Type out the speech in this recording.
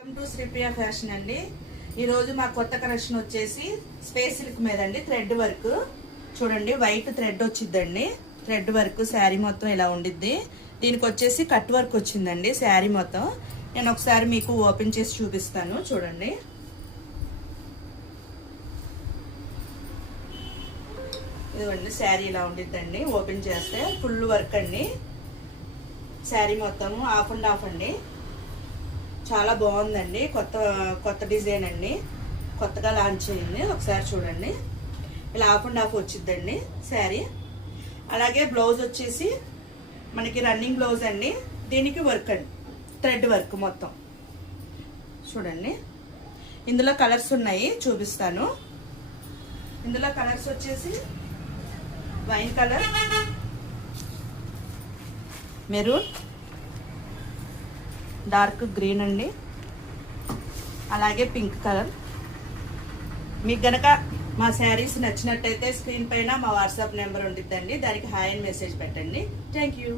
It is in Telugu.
వెల్కమ్ టు శ్రీప్రియ ఫ్యాషన్ అండి. ఈరోజు మా కొత్త కలెక్షన్ వచ్చేసి స్పేస్ సిల్క్ మీద అండి. థ్రెడ్ వర్క్ చూడండి, వైట్ థ్రెడ్ వచ్చిందండి. థ్రెడ్ వర్క్ శారీ మొత్తం ఇలా ఉండిద్ది. దీనికి వచ్చేసి కట్ వర్క్ వచ్చిందండి శారీ మొత్తం. నేను ఒకసారి మీకు ఓపెన్ చేసి చూపిస్తాను చూడండి. ఇదిగోండి శారీ ఇలా ఉండిద్దండి. ఓపెన్ చేస్తే ఫుల్ వర్క్ అండి. శారీ మొత్తం హాఫ్ అండ్ హాఫ్ అండి. చాలా బాగుందండి. కొత్త డిజైన్ అండి, కొత్తగా లాంచ్ అయింది. ఒకసారి చూడండి, ఇలా హాఫ్ అండ్ హాఫ్ వచ్చిందండి శారీ. అలాగే బ్లౌజ్ వచ్చేసి మనకి రన్నింగ్ బ్లౌజ్ అండి. దీనికి వర్క్ అండి, థ్రెడ్ వర్క్ మొత్తం చూడండి. ఇందులో కలర్స్ ఉన్నాయి, చూపిస్తాను. ఇందులో కలర్స్ వచ్చేసి wine colour, maroon, dark green అండి, అలాగే పింక్ కలర్. మీకు గనక మా శారీస్ నచ్చినట్టయితే స్క్రీన్ పైన మా వాట్సాప్ నెంబర్ ఉంటుందండి. దానికి హాయ్ అని మెసేజ్ పెట్టండి. Thank you.